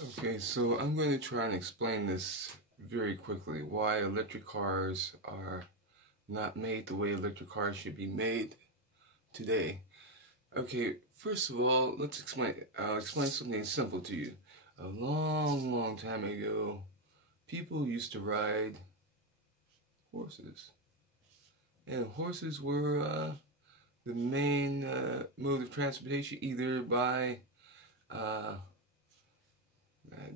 Okay, so I'm going to try and explain this very quickly, why electric cars are not made the way electric cars should be made today. Okay, first of all, I'll explain something simple to you. A long, long time ago, people used to ride horses. And horses were the main mode of transportation, either by uh,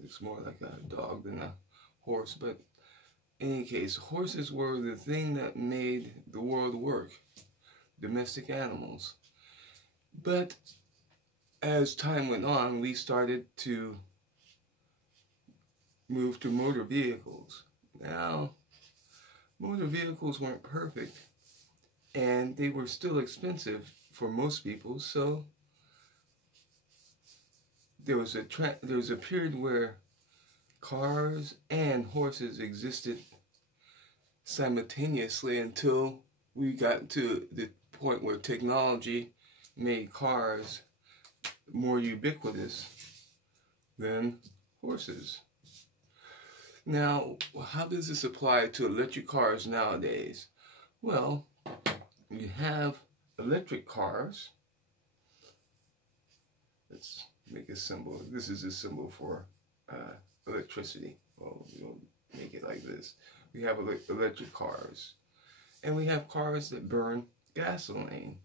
it's more like a dog than a horse, but in any case, horses were the thing that made the world work, domestic animals. But as time went on, we started to move to motor vehicles. Now, motor vehicles weren't perfect, and they were still expensive for most people, so there was a period where cars and horses existed simultaneously until we got to the point where technology made cars more ubiquitous than horses. Now, how does this apply to electric cars nowadays? Well, you have electric cars. Let's make a symbol. This is a symbol for electricity. Well, we'll make it like this. We have electric cars. And we have cars that burn gasoline.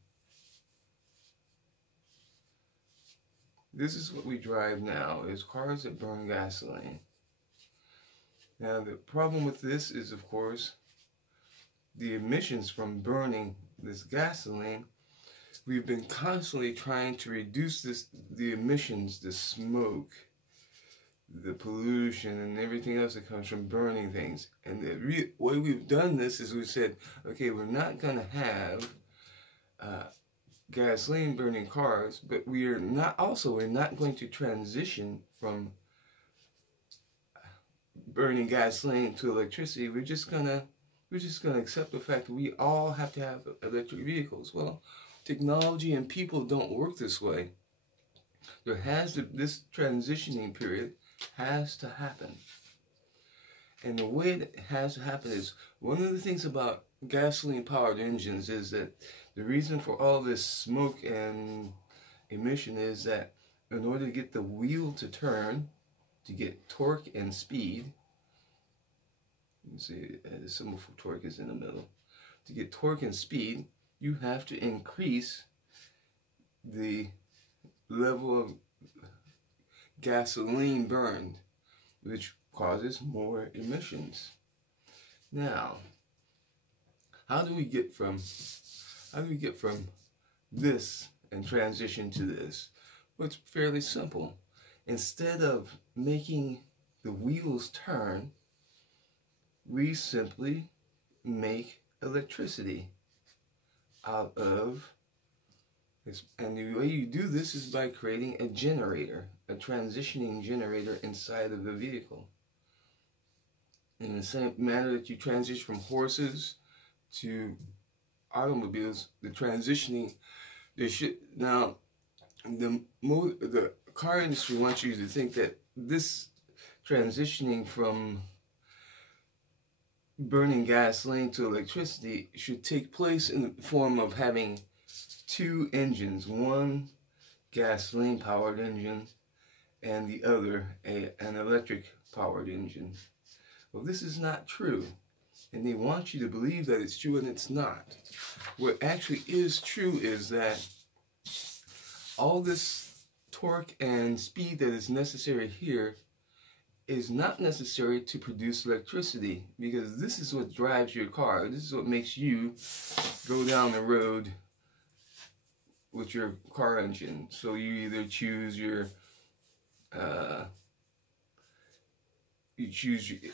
This is what we drive now, is cars that burn gasoline. Now, the problem with this is, of course, the emissions from burning this gasoline. We've been constantly trying to reduce the emissions, the smoke, the pollution, and everything else that comes from burning things. And the way we've done this is we said, okay, we're not going to have gasoline burning cars, but we're not going to transition from burning gasoline to electricity. We're just gonna accept the fact that we all have to have electric vehicles. Well, technology and people don't work this way. This transitioning period has to happen. And the way that it has to happen is, one of the things about gasoline powered engines is that the reason for all this smoke and emission is that in order to get the wheel to turn, to get torque and speed, you see the symbol for torque is in the middle. To get torque and speed, you have to increase the level of gasoline burned, which causes more emissions. Now, how do we get from this and transition to this? Well, it's fairly simple. Instead of making the wheels turn, we simply make electricity out of this. And the way you do this is by creating a generator, a transitioning generator inside of the vehicle. In the same manner that you transition from horses to automobiles, the transitioning, now the car industry wants you to think that this transitioning from burning gasoline to electricity should take place in the form of having two engines, one gasoline powered engine and the other an electric powered engine. Well, this is not true, and they want you to believe that it's true, and it's not. What actually is true is that all this torque and speed that is necessary here is not necessary to produce electricity, because this is what drives your car. This is what makes you go down the road with your car engine. So you either choose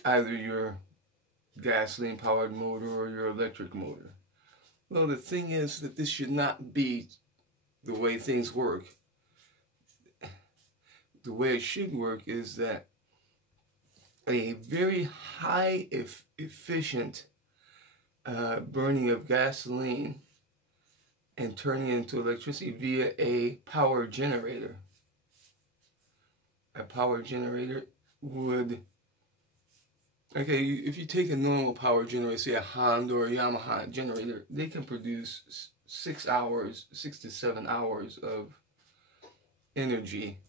either your gasoline powered motor or your electric motor. Well, the thing is that this should not be the way things work. The way it should work is that a very high efficient burning of gasoline and turning it into electricity via a power generator. a power generator would, okay, if you take a normal power generator, say a Honda or a Yamaha generator, they can produce 6 hours, 6 to 7 hours of energy.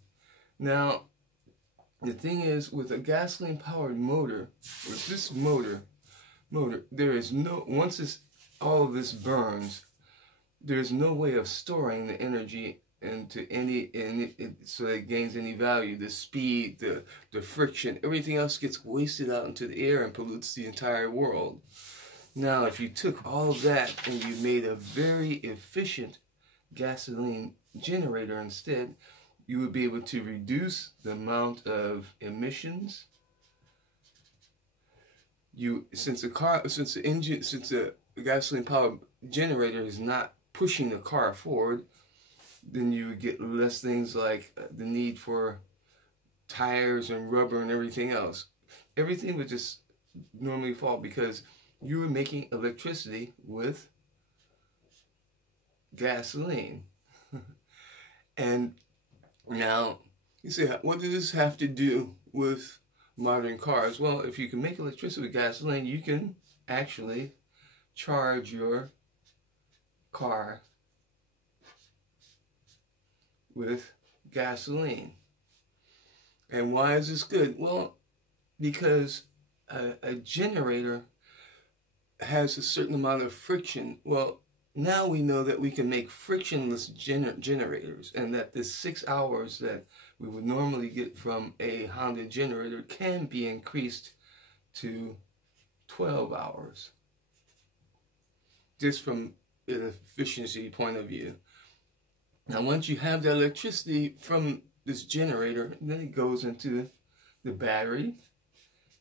Now, the thing is, with a gasoline powered motor, with this motor, there is no, once all of this burns, there's no way of storing the energy into so that it gains any value. The speed, the friction, everything else gets wasted out into the air and pollutes the entire world. Now, if you took all of that and you made a very efficient gasoline generator instead, you would be able to reduce the amount of emissions. Since the gasoline powered generator is not pushing the car forward, then you would get less things like the need for tires and rubber and everything else. Everything would just normally fall because you were making electricity with gasoline. And now, you say, what does this have to do with modern cars? Well, if you can make electricity with gasoline, you can actually charge your car with gasoline. And why is this good? Well, because a generator has a certain amount of friction. Well, now we know that we can make frictionless generators, and that this 6 hours that we would normally get from a Honda generator can be increased to 12 hours. Just from an efficiency point of view. Now, once you have the electricity from this generator, then it goes into the battery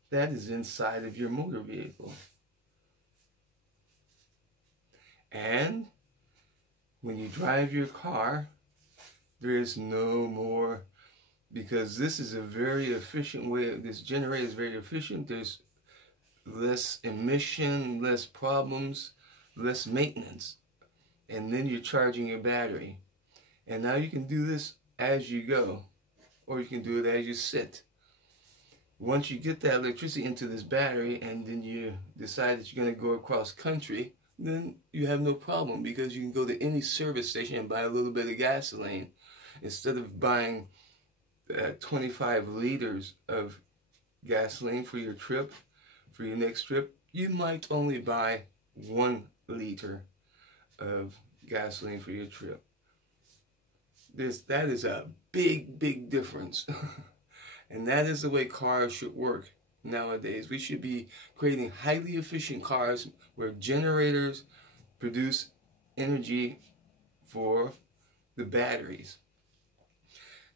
that is inside of your motor vehicle. And when you drive your car, there is no more, because this is a very efficient way, this generator is very efficient, there's less emission, less problems, less maintenance. And then you're charging your battery. And now you can do this as you go, or you can do it as you sit. Once you get that electricity into this battery and then you decide that you're going to go across country, then you have no problem, because you can go to any service station and buy a little bit of gasoline. Instead of buying 25 liters of gasoline for your trip, for your next trip, you might only buy 1 liter of gasoline for your trip. That is a big, big difference. And that is the way cars should work nowadays. We should be creating highly efficient cars where generators produce energy for the batteries.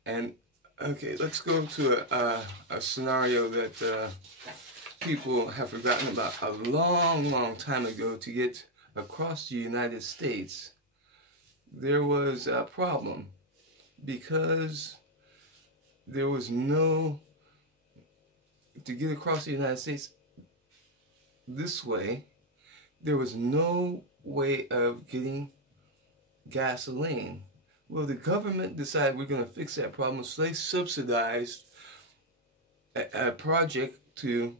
And okay, let's go to a scenario that people have forgotten about a long, long time ago. To get across the United States, there was a problem because there was no, to get across the United States this way, there was no way of getting gasoline. Well, the government decided we're going to fix that problem, so they subsidized a project to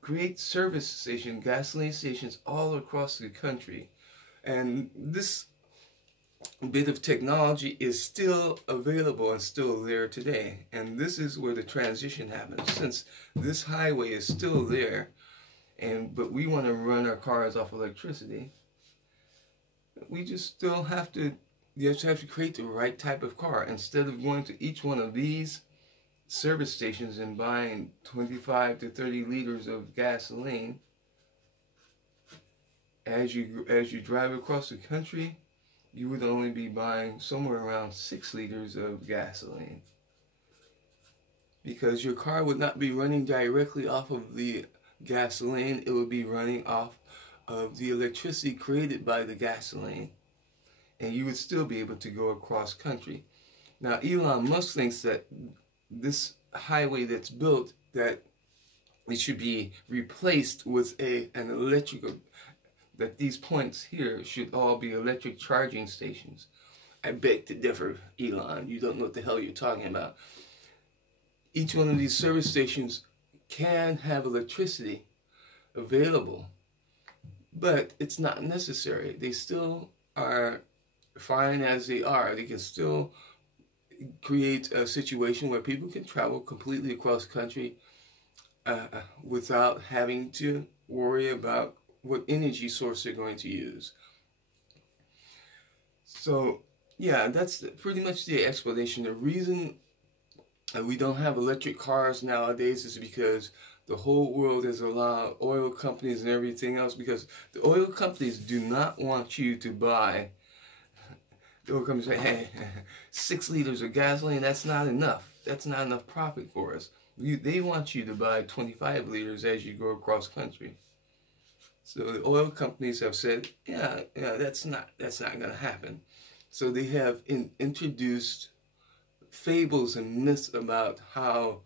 create service stations, gasoline stations all across the country. And this bit of technology is still available and still there today. And this is where the transition happens. Since this highway is still there, but we want to run our cars off electricity, we just still have to, you just have to create the right type of car. Instead of going to each one of these service stations and buying 25 to 30 liters of gasoline, as you drive across the country, you would only be buying somewhere around 6 liters of gasoline, because your car would not be running directly off of the gasoline. It would be running off of the electricity created by the gasoline, and you would still be able to go across country. Now, Elon Musk thinks that this highway that's built, that it should be replaced with an electrical, that these points here should all be electric charging stations. I beg to differ, Elon. You don't know what the hell you're talking about. each one of these service stations can have electricity available, but it's not necessary. They still are fine as they are. They can still create a situation where people can travel completely across country without having to worry about what energy source they're going to use. So yeah, that's pretty much the explanation. The reason we don't have electric cars nowadays is because the whole world has allowed oil companies and everything else, because the oil companies do not want you to buy. The oil companies say, hey, 6 liters of gasoline, that's not enough. That's not enough profit for us. They want you to buy 25 liters as you go across country. So the oil companies have said, yeah, that's not going to happen. So they have introduced fables and myths about how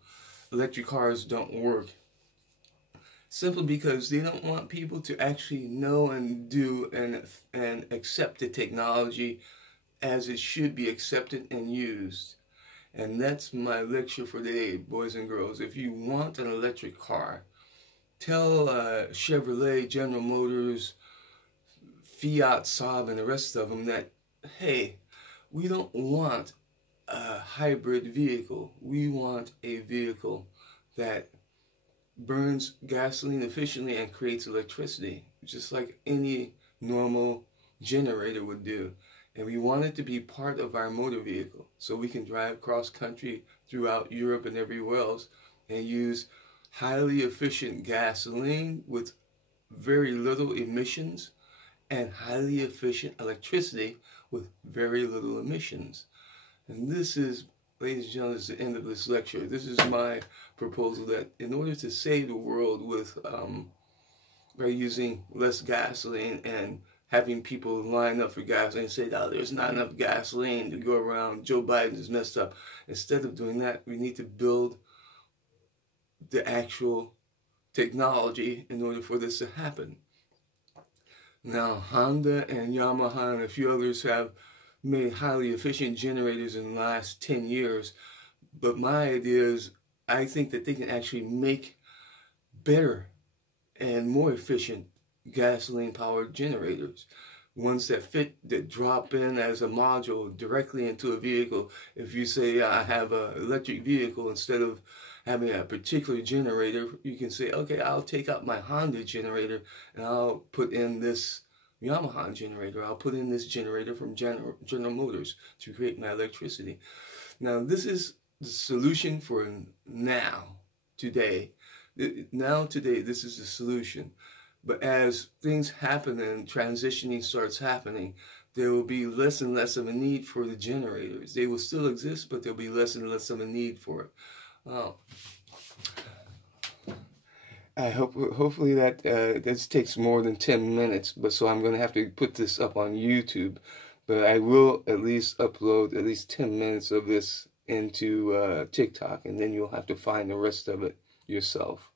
electric cars don't work, simply because they don't want people to actually know and do and accept the technology as it should be accepted and used. And that's my lecture for today, boys and girls. If you want an electric car, tell Chevrolet, General Motors, Fiat, Saab, and the rest of them that, hey, we don't want a hybrid vehicle. We want a vehicle that burns gasoline efficiently and creates electricity, just like any normal generator would do. And we want it to be part of our motor vehicle, so we can drive cross country throughout Europe and everywhere else and use highly efficient gasoline with very little emissions, and highly efficient electricity with very little emissions. And this is, ladies and gentlemen, is the end of this lecture. This is my proposal, that in order to save the world with by using less gasoline and having people line up for gasoline and say, oh, there's not enough gasoline to go around, Joe Biden is messed up. Instead of doing that, we need to build the actual technology in order for this to happen. Now, Honda and Yamaha and a few others have made highly efficient generators in the last 10 years. But my idea is, I think that they can actually make better and more efficient gasoline-powered generators. Ones that fit, that drop in as a module directly into a vehicle. If you say, I have an electric vehicle, instead of having a particular generator, you can say, okay, I'll take out my Honda generator and I'll put in this Yamaha generator. I'll put in this generator from General Motors to create my electricity. Now, this is the solution for now, today. Today, this is the solution. But as things happen and transitioning starts happening, there will be less and less of a need for the generators. They will still exist, but there'll be less and less of a need for it. I hopefully that this takes more than 10 minutes, but so I'm going to have to put this up on YouTube. But I will at least upload at least 10 minutes of this into TikTok, and then you'll have to find the rest of it yourself.